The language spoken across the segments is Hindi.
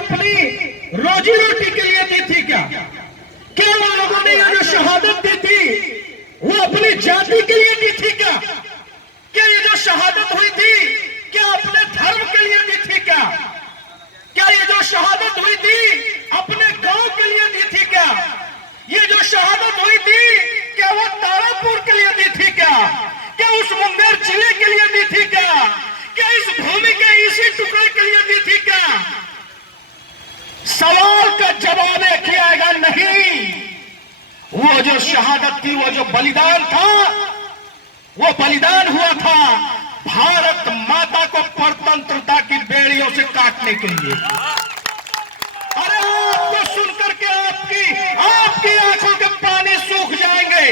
अपनी रोजी रोटी के लिए दी थी क्या? क्या उन लोगों ने ये जो शहादत दी थी वो अपनी जाति के लिए दी थी क्या? क्या ये जो शहादत हुई थी क्या अपने धर्म के लिए दी थी क्या? क्या ये जो शहादत हुई थी अपने गांव के लिए दी थी क्या? ये जो शहादत हुई थी क्या वो तारापुर के लिए दी थी क्या? क्या उस मुंगेर जिले के लिए दी थी क्या? क्या इस भूमि के इसी टुकड़े के लिए दी थी क्या? सवाल का जवाब किया नहीं। वो जो शहादत थी, वो जो बलिदान था, वो बलिदान हुआ था भारत माता को परतंत्रता की बेड़ियों से काटने के लिए। अरे आपको सुनकर के आपकी आंखों के पानी सूख जाएंगे।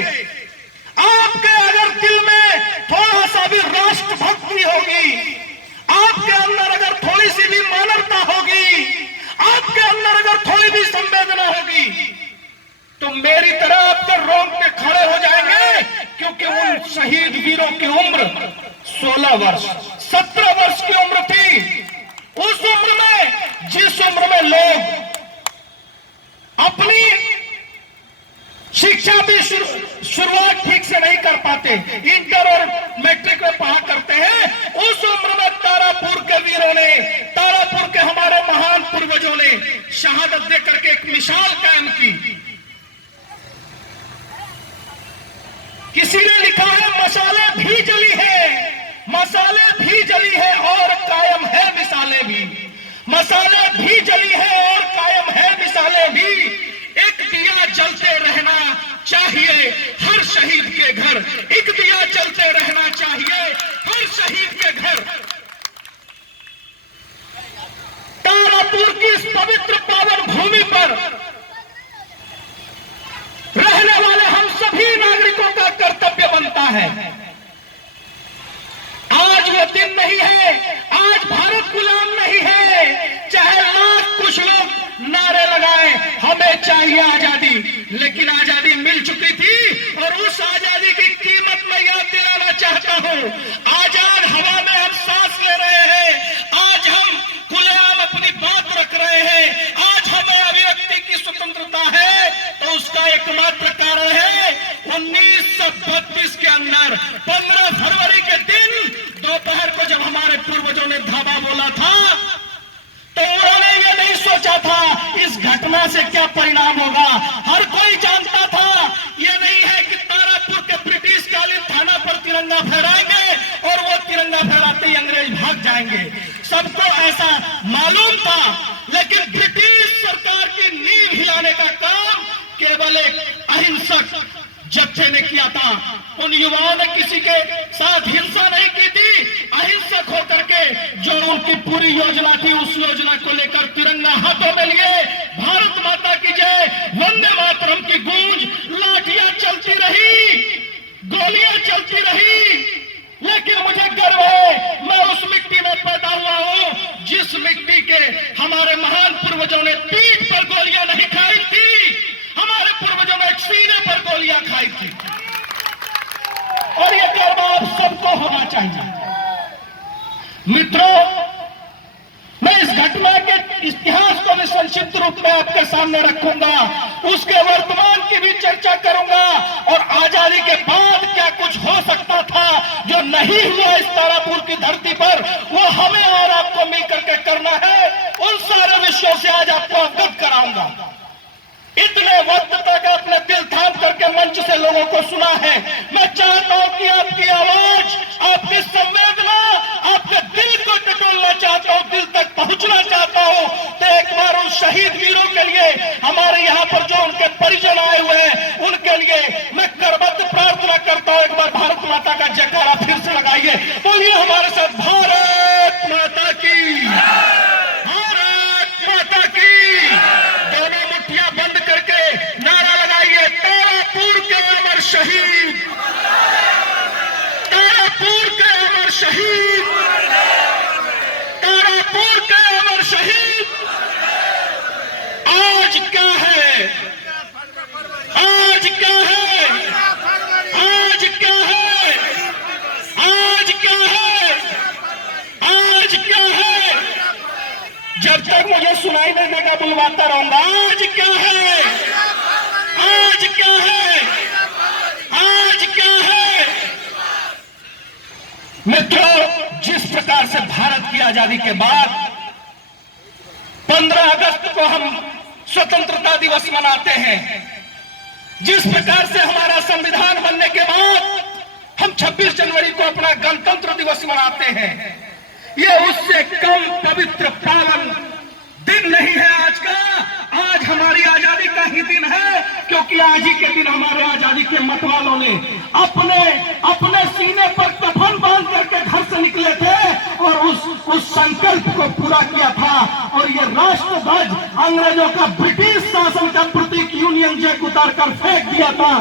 आपके अगर दिल में थोड़ा सा भी राष्ट्रभक्ति होगी, आपके अंदर अगर थोड़ी सी भी मानवता होगी, आपके अंदर अगर थोड़ी भी संवेदना होगी, तो मेरी तरह आपके रोंगटे खड़े हो जाएंगे। क्योंकि उन शहीद वीरों की उम्र 16 वर्ष 17 वर्ष की उम्र थी। उस उम्र में, जिस उम्र में लोग अपनी शिक्षा भी शुरुआत ठीक से नहीं कर पाते, इंटर और मैट्रिक में पढ़ा करते हैं, उस उम्र में तारापुर के वीरों ने, तारापुर के हमारे महान पूर्वजों ने शहादत देकर के एक मिसाल कायम की। किसी ने लिखा है मसाले भी जली है, मसाले भी जली है और कायम है मिसालें भी। मसाले भी जली है और कायम है मिसालें भी। एक दिया जलते रहना चाहिए हर शहीद के घर, एक दिया जलते रहना चाहिए हर शहीद के घर। तारापुर की इस पवित्र पावन भूमि पर रहने वाले हम सभी नागरिकों का कर्तव्य बनता है। आज वो दिन नहीं है, आज भारत गुलाम नहीं है। चाहे लाख कुछ लोग नारे लगाए हमें चाहिए आजादी, लेकिन आजादी मिल चुकी थी। और उस आजादी की कीमत मैं याद दिलाना चाहता हूं। आजाद हवा में हम सांस ले रहे हैं, आज हम खुलेआम अपनी बात रख रहे हैं, आज हमें अभिव्यक्ति की स्वतंत्रता है, तो उसका एकमात्र कारण है 1932 के अंदर 15 फरवरी के दिन दोपहर को जब हमारे पूर्वजों ने धावा बोला था, तो उन्होंने ये नहीं सोचा था इस घटना से क्या परिणाम होगा। हर कोई जानता था ये नहीं है कि तारापुर के ब्रिटिश कालीन थाना पर तिरंगा फहराएंगे और वो तिरंगा फहराते ही अंग्रेज भाग जाएंगे। सबको ऐसा मालूम था, लेकिन ब्रिटिश सरकार की नींव हिलाने का काम केवल एक अहिंसक जत्थे ने किया था। उन युवाओं ने किसी के साथ हिंसा नहीं की थी, अहिंसक होकर के जो उनकी पूरी योजना थी, उस योजना को लेकर तिरंगा हाथों में लिए भारत माता की जय, वंदे मातरम की गूंज, लाठियां चलती रही, गोलियां चलती रही, लेकिन मुझे गर्व है मैं उस मिट्टी में पैदा हुआ हूं जिस मिट्टी के हमारे महान पूर्वजों ने पीठ पर गोलियां नहीं खाई थी, हमारे पूर्वजों ने सीने पर गोलियां खाई थी। और यह गर्व आप सबको होना चाहिए। मित्रों, मैं इस घटना के इतिहास को भी संक्षिप्त रूप में आपके सामने रखूंगा, उसके वर्तमान की भी चर्चा करूंगा और आजादी के बाद क्या कुछ हो सकता था जो नहीं हुआ इस तारापुर की धरती पर, वो हमें और आपको मिलकर के करना है। उन सारे विषयों से आज आपको अवगत कराऊंगा। इतने वक्त तक आपने दिल थाम करके मंच से लोगों को सुना है। मैं चाहता हूं कि आपकी आवाज, आपकी संवेदना, आपके दिल को टटोलना चाहता हूं, दिल तक पहुंचना चाहता हूं। तो एक बार उन शहीद वीरों के लिए, हमारे यहाँ पर जो उनके परिजन आए हुए हैं, उनके लिए मैं करबद्ध प्रार्थना करता हूं। एक बार भारत माता का जयकारा फिर से लगाइए, बोलिए हमारे साथ, भारत माता की, भारत माता की। दोनों मुट्ठियां बंद करके नारा लगाइए, तारापुर के अमर शहीद, तारापुर के अमर शहीद, तारापुर के अमर शहीद। आज क्या है, सुनाई नहीं देगा, बुलवाता रहूंगा। आज क्या है, आज क्या है, आज क्या है मित्रों, जिस प्रकार से भारत की आजादी के बाद 15 अगस्त को हम स्वतंत्रता दिवस मनाते हैं, जिस प्रकार से हमारा संविधान बनने के बाद हम 26 जनवरी को अपना गणतंत्र दिवस मनाते हैं, ये उससे कम पवित्र पावन दिन नहीं है आज का। आज हमारी आजादी का ही दिन है, क्योंकि आज ही के दिन हमारे आजादी के मतवालों ने अपने सीने पर कफन बांध करके घर से निकले थे और उस संकल्प को पूरा किया था। और ये राष्ट्र ध्वज अंग्रेजों का ब्रिटिश शासन का प्रतीक यूनियन जैक उतार कर फेंक दिया था।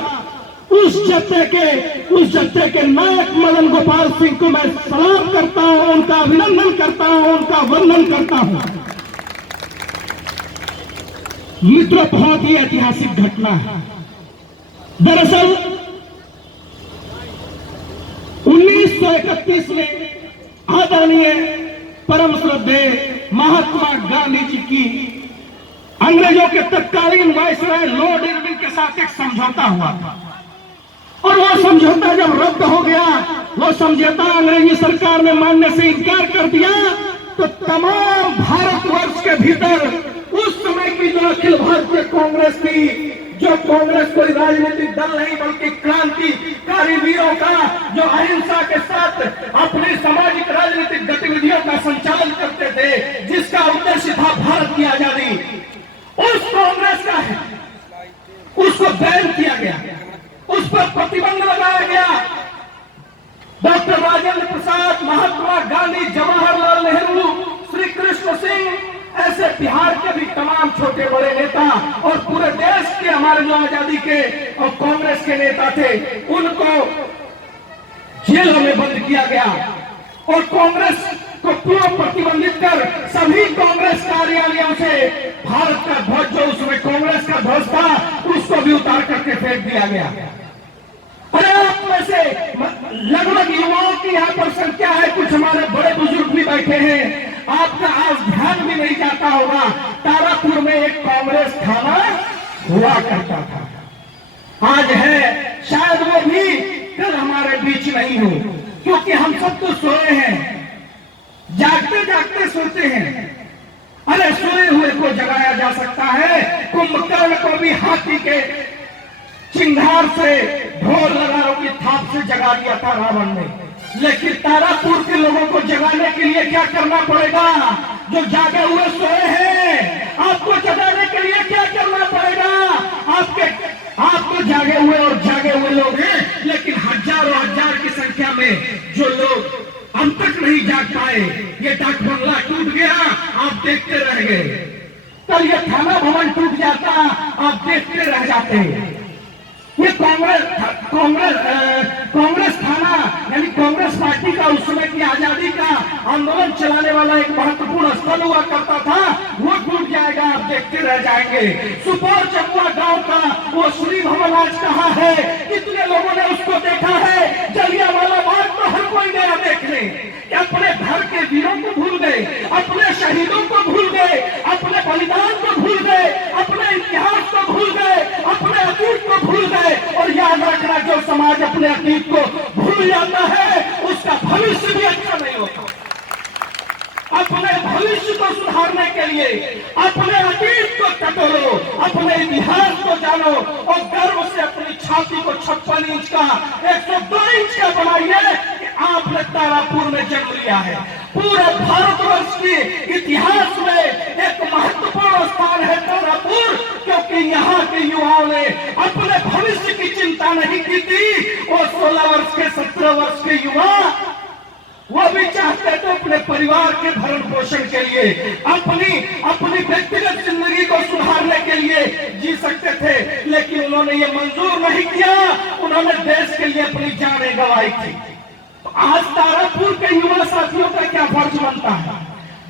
उस जत्थे के नायक मदन गोपाल सिंह को मैं सलाम करता हूं, उनका अभिनंदन करता हूं, उनका वंदन करता हूं। मित्रों, बहुत ही ऐतिहासिक घटना है। दरअसल 1931 में आदरणीय परम श्रद्धेय महात्मा गांधी जी की अंग्रेजों के तत्कालीन वायसराय लॉर्ड इरविन के साथ एक समझौता हुआ था, और वो समझौता जब रद्द हो गया, वो समझौता अंग्रेजी सरकार ने मानने से इनकार कर दिया, तो तमाम भारतवर्ष के भीतर उस समय की जो अखिल भारतीय कांग्रेस थी, जो कांग्रेस कोई राजनीतिक दल नहीं बल्कि क्रांतिकारी वीरों का जो अहिंसा के साथ अपनी सामाजिक राजनीतिक गतिविधियों का संचालन करते थे, जिसका उद्देश्य था भारत की आजादी, उस कांग्रेस का है उसको बैन किया गया, उस पर प्रतिबंध लगाया गया। डॉक्टर राजेंद्र प्रसाद, महात्मा गांधी, जवाहरलाल नेहरू, श्री कृष्ण सिंह, ऐसे बिहार के भी तमाम छोटे बड़े नेता और पूरे देश के हमारे जो आजादी के और कांग्रेस के नेता थे, उनको जेलों में बंद किया गया और कांग्रेस को पूरा प्रतिबंधित कर सभी कांग्रेस कार्यालयों से भारत का ध्वज, जो उसमें कांग्रेस का ध्वज था, उसको भी उतार करके फेंक दिया गया। अरे आप में से लगभग युवाओं की यहाँ पर संख्या है, कुछ हमारे बड़े बुजुर्ग भी बैठे हैं, आपका आज ध्यान भी नहीं जाता होगा, तारापुर में एक कांग्रेस थाना हुआ करता था। आज है, शायद वो भी कल हमारे बीच नहीं हो, क्योंकि हम सब तो सोए हैं, जागते जागते सोते हैं। अरे सोए हुए को जगाया जा सकता है। कुंभकर्ण को भी हाथी के चिंगार से, ढोल नगारों की थाप से जगा दिया था रावण ने, लेकिन तारापुर के लोगों को जगाने के लिए क्या करना पड़ेगा? जो जागे हुए सोए हैं, आपको जगाने के लिए क्या करना पड़ेगा? आपको जागे हुए और जागे हुए लोग हैं, लेकिन हजारों हजार की संख्या में जो लोग अब तक नहीं जाग पाए। ये डाक बंगला टूट गया, आप देखते रह गए। कल ये थाना भवन टूट जाता, आप देखते रह जाते। ये कांग्रेस थाना यानी कांग्रेस पार्टी का उस समय की आजादी का आंदोलन चलाने वाला एक महत्वपूर्ण स्थल हुआ करता था, वो टूट जाएगा, आप देखते रह जाएंगे। सुपौल चकुआ गांव का वो श्री भवन आज कहाँ है? कितने लोगों ने उसको देखा है? जलियांवाला बाग तो हर कोई गया देखने। अपने घर के वीरों को भूल गए, अपने शहीदों को भूल गए, अपने बलिदान को भूल गए, अपने इतिहास को भूल गए, अपने अतीत को भूल गए। और याद रखना, जो समाज अपने अतीत को भूल जाता है, उसका भविष्य भी अच्छा नहीं होता। अपने भविष्य को सुधारने के लिए अपने अतीत को टटोलो, अपने इतिहास को जानो और गर्व से अपनी छाती को 56 इंच का 102 इंच का बनाइए कि आपने तारापुर में जन्म लिया है। पूरे भारतवर्ष के इतिहास में एक महत्वपूर्ण स्थान है तारापुर, क्योंकि यहाँ के युवाओं ने अपने भविष्य की चिंता नहीं की थी। वो 16 वर्ष के 17 वर्ष के युवा वो भी चाहते थे अपने परिवार के भरण पोषण के लिए, अपनी व्यक्तिगत जिंदगी को सुधारने के लिए जी सकते थे, लेकिन उन्होंने ये मंजूर नहीं किया। उन्होंने देश के लिए अपनी जानें गंवाई थी। तो आज तारापुर के युवा साथियों का क्या फर्ज बनता है?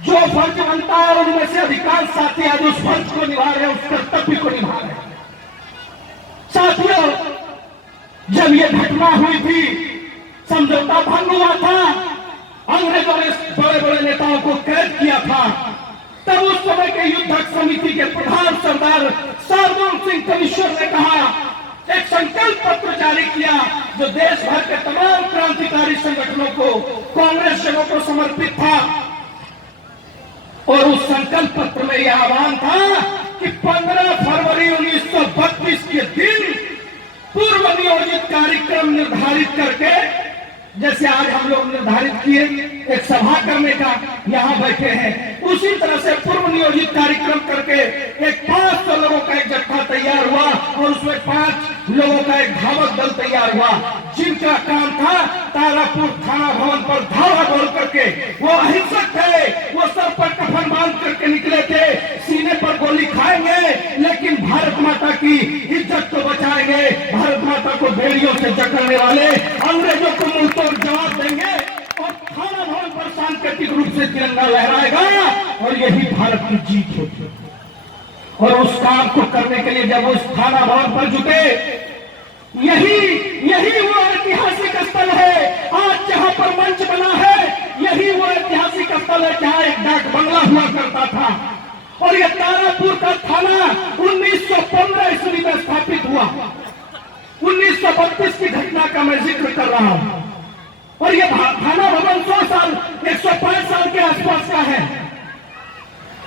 जो फर्ज बनता है, उनमें से अधिकांश साथी आज उस फर्ज को निभा रहे हैं, उस कर्तव्य को निभा रहे हैं। साथियों, जब ये घटना हुई थी, समझौता भंग हुआ था, अंग्रेजों ने बड़े बड़े नेताओं को कैद किया था, तब उस समय के युद्ध संकल्प पत्र में यह आह्वान था कि 15 फरवरी 1932 के दिन पूर्व नियोजित कार्यक्रम निर्धारित करके, जैसे आज हम लोग निर्धारित किए एक सभा करने का, यहाँ बैठे हैं, उसी तरह से पूर्व नियोजित कार्यक्रम करके एक 500 लोगों का एक जत्था तैयार हुआ और उसमें 5 लोगों का एक धावक दल तैयार हुआ, जिनका काम था तारापुर थाना भवन पर धावा बोल करके, वो अहिंसक थे, वो सर पर कफन बांध करके निकले थे, सीने पर गोली खाएंगे लेकिन भारत माता की इज्जत को बचाएंगे, भारत माता को भेड़ियों से जकड़ने वाले अंग्रेजों को मुंह तोड़ जवाब देंगे और थाना भवन पर सांकेतिक रूप से तिरंगा लहराएगा और यही भारत की जीत होगी। और उस काम को करने के लिए जब उस थाना भवन पर जुटे, यही वो ऐतिहासिक स्थल है आज जहां पर मंच बना है, यही वो ऐतिहासिक स्थल है जहां एक डाक बंगला हुआ करता था। और यह तारापुर का थाना 1915 ईस्वी में स्थापित हुआ। 1932 की घटना का मैं जिक्र कर रहा हूं। और यह थाना भवन 100 साल 105 साल के आसपास का है।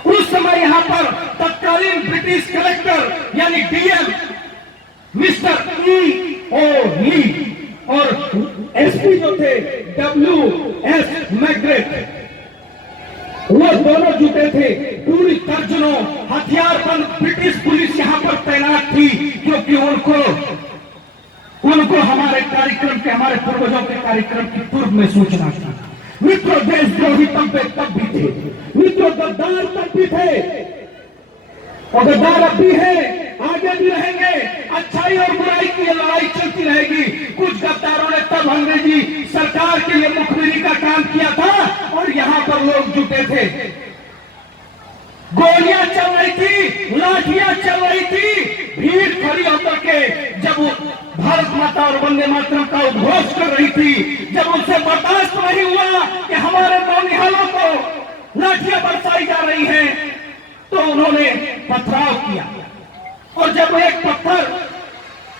उस समय यहाँ पर तत्कालीन ब्रिटिश कलेक्टर यानी डीएम मिस्टर E.O. ली और एसपी जो थे W.S. मैग्रेट, वो दोनों जुटे थे। पूरी दर्जनों हथियारबंद ब्रिटिश पुलिस यहाँ पर तैनात थी, क्योंकि उनको हमारे कार्यक्रम के, हमारे पूर्वजों के कार्यक्रम की पूर्व में सूचना थी। मित्रों, देशद्रोही तब भी थे, मित्रों गद्दार तब भी थे और गद्दार अब भी है, आगे भी रहेंगे। अच्छाई और बुराई की लड़ाई चलती रहेगी। कुछ गद्दारों ने तब अंग्रेजी सरकार के लिए मुखबिरी का काम किया था और यहाँ पर लोग जुटे थे। गोलियां चल रही थी, लाठियां चल रही थी, भीड़ खड़ी होकर के जब भारत माता और वंदे मातरम का उद्घोष कर रही थी, जब उनसे बर्दाश्त नहीं हुआ कि हमारे नौनिहालों को लाठियां बरसाई जा रही हैं, तो उन्होंने पथराव किया। और जब एक पत्थर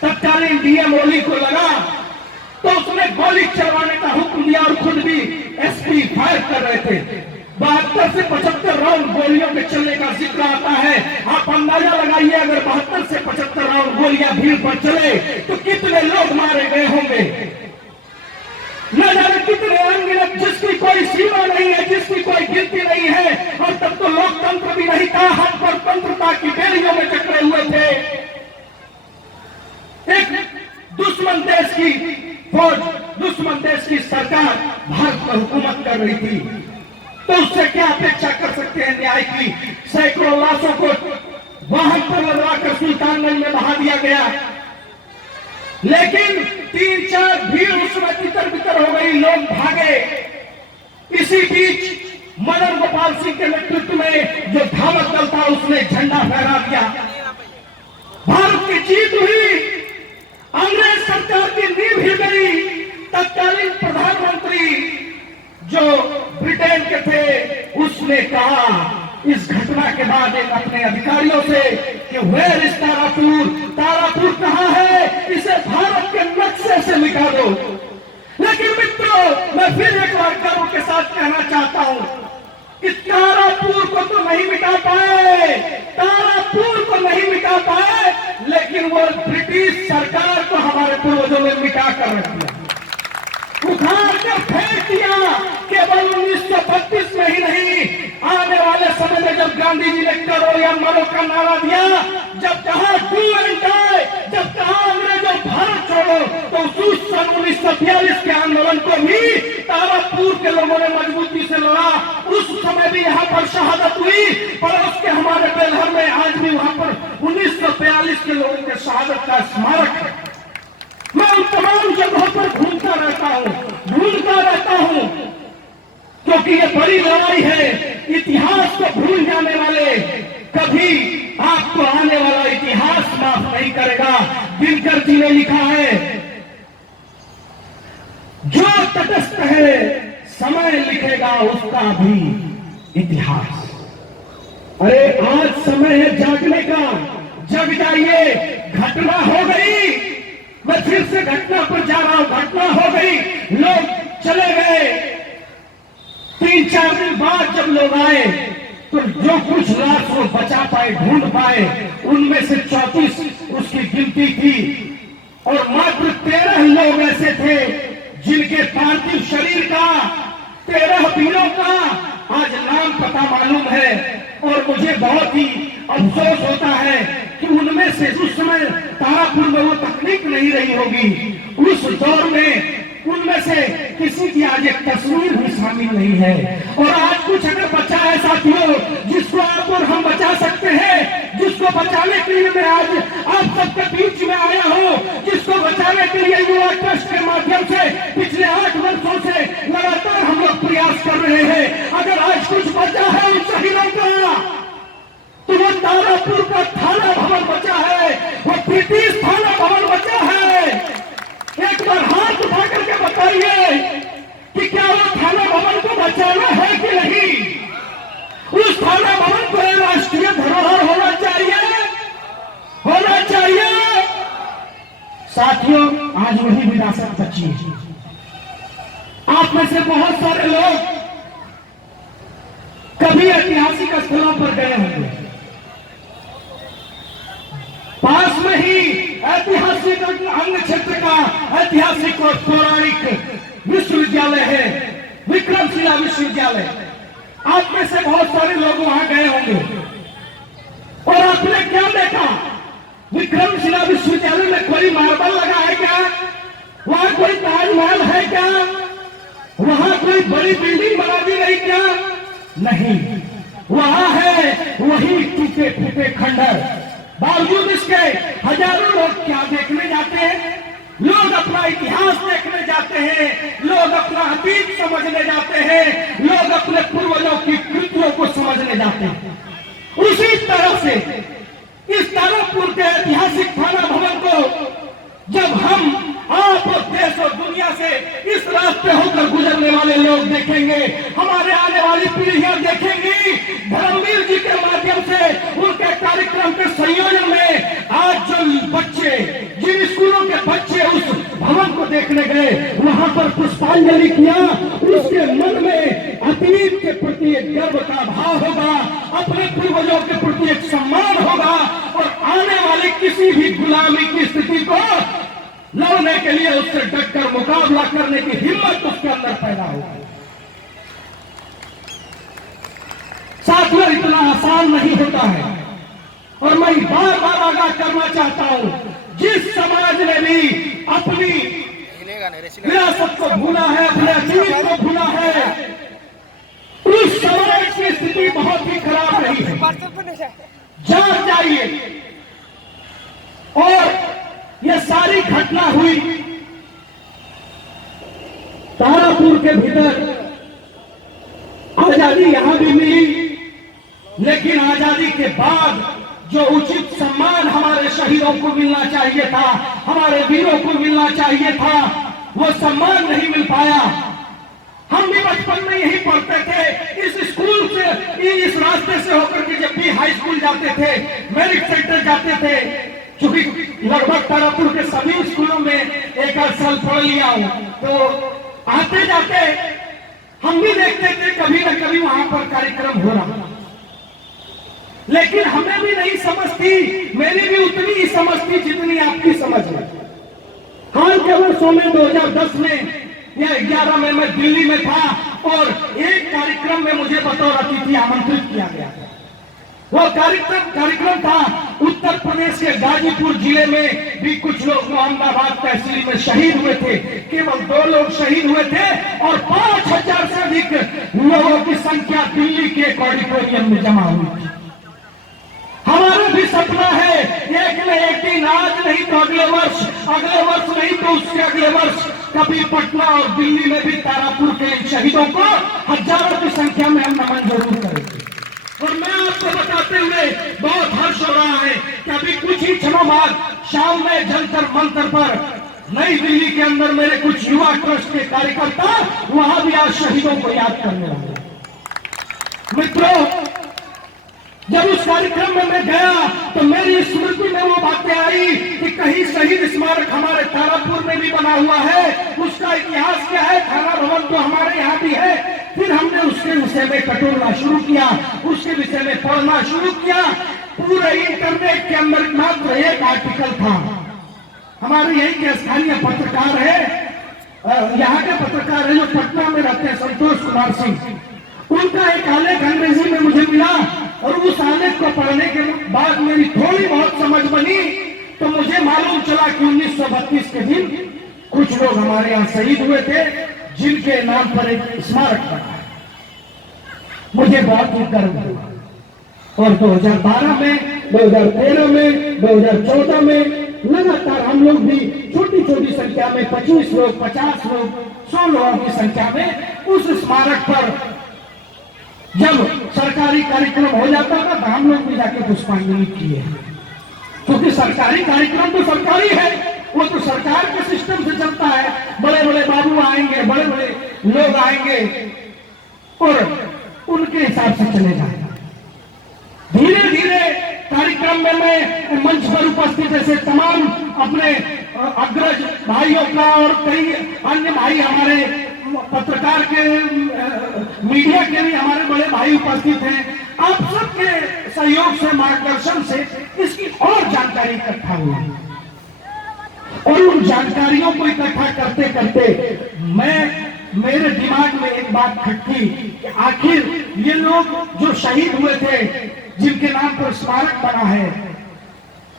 तत्कालीन डीएम ओली को लगा तो उसने गोली चलवाने का हुक्म दिया और खुद भी एसपी फायर कर रहे थे। 72 से 75 राउंड गोलियों के चलने का जिक्र आता है। आप अंदाजा लगाइए, अगर 72 से 75 राउंड गोलियां भीड़ पर चले तो कितने लोग मारे गए होंगे, न जाने कितने अनगिनत, जिसकी कोई सीमा नहीं है, जिसकी कोई गिनती नहीं है। और तब तो लोकतंत्र भी नहीं था, हाथ पर तंत्रता की बेड़ियों में जकड़े हुए थे। एक दुश्मन देश की फौज, दुश्मन देश की सरकार भारत पर हुकूमत कर रही थी, तो उससे क्या अपेक्षा कर सकते हैं न्याय की। सैकड़ों लाशों को वाहन पर लदवाकर सुल्तानगंज में बहा दिया गया, लेकिन 3-4 भीड़ उसमें तितर बितर हो गई, लोग भागे। इसी बीच मदन गोपाल सिंह के नेतृत्व में जो धावक दल था उसने झंडा फहरा दिया। भारत की जीत हुई, अंग्रेज सरकार की नींव हिल गई। तत्कालीन प्रधानमंत्री जो ब्रिटेन के थे उसने कहा इस घटना के बाद एक अपने अधिकारियों से कि वेयर इज तारापुर, तारापुर कहां है, इसे भारत के नक्शे से मिटा दो। लेकिन मित्रों, मैं फिर एक बार गर्व के साथ कहना चाहता हूं कि तारापुर को तो नहीं मिटा पाए, तारापुर को नहीं मिटा पाए, लेकिन वो ब्रिटिश सरकार को हमारे पूर्वजों ने मिटा कर रख दिया, उखाड़ कर फेंक दिया। केवल 1932 में ही नहीं, आने वाले समय में जब गांधी जी ने करो या मरो का नारा दिया, जब कहा डू एंड डाई, जब कहा अंग्रेजों भारत छोड़ो, तो उस सन 1942 के आंदोलन को भी तारापुर के लोगों ने मजबूती से लड़ा। उस समय भी यहाँ पर शहादत हुई, पर उसके हमारे बेलहर में आज भी वहां पर 1942 के लोगों के शहादत का स्मारक है। मैं उन तमाम जगहों पर घूमता रहता हूँ, ढूंढता रहता हूँ, क्योंकि ये बड़ी लड़ाई है। इतिहास को भूल जाने वाले कभी आपको आने वाला इतिहास माफ नहीं करेगा। दिनकर जी ने लिखा है, जो तटस्थ है समय लिखेगा उसका भी इतिहास। अरे आज समय है जागने का, जग जाइए। घटना हो गई, मैं फिर से घटना पर जा रहा हूं, घटना हो गई, लोग चले गए। 3-4 दिन बाद जब लोग आए तो जो कुछ लाश वो बचा पाए, ढूंढ पाए, उनमें से 34 उसकी गिनती थी और मात्र 13 लोग ऐसे थे जिनके पार्थिव शरीर का, 13 वीरों का आज नाम पता मालूम है। और मुझे बहुत ही अफसोस होता है कि उनमें से उस समय तारापुर में वो तकनीक नहीं रही होगी, उस दौर में उनमें से किसी की आज एक तस्वीर भी शामिल नहीं है। और आज कुछ अगर बचा है साथियों जिसको आप और हम बचा सकते हैं, जिसको बचाने के लिए मैं आज आप सबके बीच में आया हूं, जिसको बचाने के लिए युवा ट्रस्ट के माध्यम से पिछले 8 वर्षों से लगातार हम लोग प्रयास कर रहे हैं। अगर आज कुछ बचा है उन शहीदों का, तो वो तारापुर का थाना भवन बचा है, वो ब्रिटिश थाना भवन बचा है। एक बार हाथ उठा करके बताइए कि क्या वो थाना भवन को बचाना है कि नहीं? उस थाना भवन को राष्ट्रीय धरोहर होना चाहिए, होना चाहिए। साथियों, आज वही विरासत बची है। आप में से बहुत सारे लोग कभी ऐतिहासिक स्थलों पर गए होंगे। पास में ही ऐतिहासिक अंग क्षेत्र का ऐतिहासिक और पौराणिक विश्वविद्यालय है, विक्रमशिला विश्वविद्यालय। आप में से बहुत सारे लोग वहां गए होंगे और आपने क्या देखा? विक्रमशिला विश्वविद्यालय में कोई मार्बल लगा है क्या? वहां कोई ताजमहल है क्या? वहां कोई बड़ी बिल्डिंग बना दी गई क्या? नहीं, वहां है वही टूटे फूटे खंडर। बावजूद इसके हजारों लोग क्या देखने जाते हैं? लोग अपना इतिहास देखने जाते हैं, लोग अपना अतीत समझने जाते हैं, लोग अपने पूर्वजों की कृतियों को समझने जाते हैं। उसी तरह से इस तारापुर के ऐतिहासिक थाना भवन को जब हम, आप और देश और दुनिया से इस रास्ते होकर गुजरने वाले लोग देखेंगे, हमारे आने वाली पीढ़ियां देखेंगी, धर्मवीर जी के माध्यम से उनके कार्यक्रम के संयोजन में आज जो बच्चे, जिन स्कूलों के बच्चे उस भवन को देखने गए, वहां पर पुष्पांजलि किया, उसके मन में अतीत के प्रति एक गर्व का भाव होगा, अपने पूर्वजों के प्रति एक सम्मान होगा और आने वाली किसी भी गुलामी की स्थिति को लड़ने के लिए उससे डटकर मुकाबला करने की हिम्मत उसके अंदर पैदा होगी। साथियों, इतना आसान नहीं होता है और मैं बार बार आगाह करना चाहता हूं, जिस समाज ने भी अपनी विरासत को भूला है, अपने अतीत को भूला है, उस समाज की स्थिति बहुत ही खराब रही है। जांच चाहिए। और यह सारी घटना हुई तारापुर के भीतर। आजादी यहां भी मिली, लेकिन आजादी के बाद जो उचित सम्मान हमारे शहीदों को मिलना चाहिए था, हमारे वीरों को मिलना चाहिए था, वो सम्मान नहीं मिल पाया। हम भी बचपन में यही पढ़ते थे, इस स्कूल से, इस रास्ते से होकर के जब भी हाई स्कूल जाते थे, मेरिट सेंटर जाते थे, क्योंकि लगभग तारापुर के सभी स्कूलों में एक साल पढ़ लिया हूं, तो आते जाते हम भी देखते थे कभी न कभी वहां पर कार्यक्रम हो रहा, लेकिन हमें भी नहीं समझ थी, मेरी भी उतनी ही समझ थी जितनी आपकी समझ है। हाल के वर्षों में 2010 में या 11 में मैं दिल्ली में था और एक कार्यक्रम में मुझे बतौर अतिथि आमंत्रित किया गया था। वो कार्यक्रम था उत्तर प्रदेश के गाजीपुर जिले में भी कुछ लोग अहमदाबाद तहसील में शहीद हुए थे। केवल 2 लोग शहीद हुए थे और 5000 से अधिक लोगों की संख्या दिल्ली के ऑडिटोरियम में जमा हुई थी। हमारा भी सपना है एक न एक दिन, आज नहीं तो अगले वर्ष नहीं तो उसके अगले वर्ष कभी पटना और दिल्ली में भी तारापुर के शहीदों को हजारों की संख्या में हम नमन जरूर करेंगे। और मैं आपको बताते हुए बहुत हर्ष हो रहा है कि अभी कुछ ही क्षणों बाद शाम में जंतर मंतर पर नई दिल्ली के अंदर मेरे कुछ युवा ट्रस्ट के कार्यकर्ता वहां भी आज शहीदों को याद करने वाले। मित्रों, जब उस कार्यक्रम में मैं गया तो मेरी स्मृति में वो बातें आई कि कहीं शहीद स्मारक हमारे तारापुर में भी बना हुआ है, उसका इतिहास क्या है, थाना भवन तो हमारे यहाँ भी है, फिर हमने उसके विषय में टटोलना शुरू किया, उसके विषय में पढ़ना शुरू किया। पूरे इंटरनेट के अंदर मात्र एक आर्टिकल था। हमारे यही के स्थानीय पत्रकार है, यहाँ के पत्रकार है जो पटना में रहते हैं, संतोष कुमार सिंह, उनका एक आलेख अंग्रेजी में मुझे मिला और उस आलेख को पढ़ने के बाद मेरी थोड़ी बहुत समझ बनी तो मुझे मालूम चला कि 1932 के दिन कुछ लोग हमारे यहाँ शहीद हुए थे जिनके नाम पर एक स्मारक बना है। मुझे बहुत ही गर्व हुआ और 2012 में, 2013 में, 2014 में लगातार हम लोग भी छोटी छोटी संख्या में 25 लोग, 50 लोग, 100 लोगों की संख्या में उस स्मारक पर जब सरकारी कार्यक्रम हो जाता था तो हम लोग भी जाके पुष्पांजलि किए, क्योंकि सरकारी कार्यक्रम तो सरकारी है, वो तो सरकार के सिस्टम से चलता है। बड़े बड़े बाबू आएंगे, बड़े बड़े लोग आएंगे और उनके हिसाब से चले जाएगा। धीरे धीरे कार्यक्रम में मैं मंच पर उपस्थित ऐसे तमाम अपने अग्रज भाइयों का और कई अन्य भाई हमारे पत्रकार के, मीडिया के भी हमारे बड़े भाई उपस्थित हैं। आप सबके सहयोग से, मार्गदर्शन से इसकी और जानकारी इकट्ठा हुई और उन जानकारियों को इकट्ठा करते करते मेरे दिमाग में एक बात खटकी कि आखिर ये लोग जो शहीद हुए थे, जिनके नाम पर स्मारक बना है,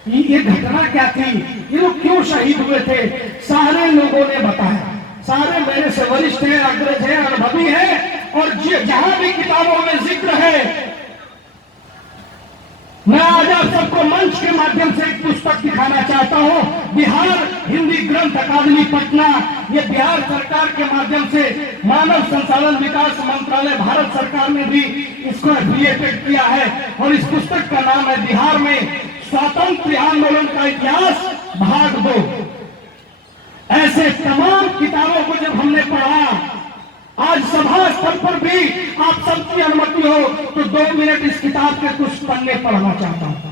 ये घटना क्या थी, ये लोग क्यों शहीद हुए थे। सारे लोगों ने बताया, सारे मेरे से वरिष्ठ हैं, अग्रज हैं, अनुभवी हैं और जहां भी किताबों में जिक्र है, मैं आज आप सबको मंच के माध्यम से एक पुस्तक दिखाना चाहता हूं। बिहार हिंदी ग्रंथ अकादमी पटना, ये बिहार सरकार के माध्यम से मानव संसाधन विकास मंत्रालय भारत सरकार ने भी इसको एफिलिएटेड किया है और इस पुस्तक का नाम है बिहार में स्वातंत्र्य आंदोलन का इतिहास भाग 2। ऐसे तमाम किताबों को जब हमने पढ़ा, आज सभा स्तर पर भी आप सबकी अनुमति हो तो 2 मिनट इस किताब के कुछ पन्ने पढ़ना चाहता हूं।